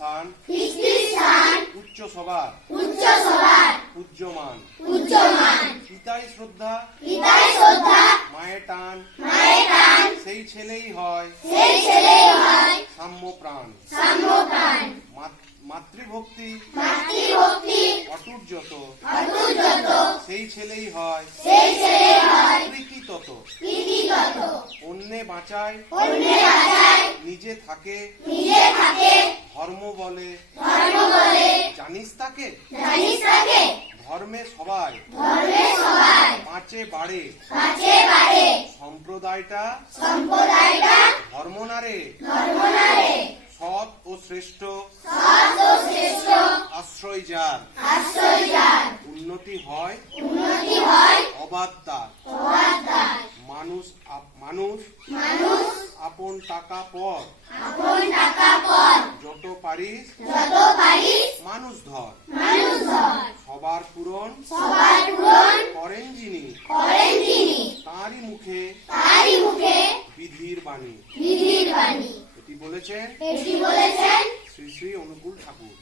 স্থান উচ্চ সবার পূজ্যমান পিতাই শ্রদ্ধা মায়ের টান সেই ছেলেই হয় সাম্য প্রাণ মাতৃভক্তি অটুট যত সেই ছেলেই হয় প্রীতি তত অন্যে বাঁচায় নিজে থাকে ধর্ম বলে জানিস তাকে ধর্মে সবাই পাঁচে বাড়ে সম্প্রদায়টা ধর্ম নারে সৎ ও শ্রেষ্ঠ আশ্রয় যার উন্নতি হয় অবাধ তার মানুষ আপন টাকা পর যত পারিস মানুষ ধর সবার পূরণ করেন যিনি তাঁরই মুখে বিধির বাণী এটি বলেছেন শ্রী শ্রী অনুকূল ঠাকুর।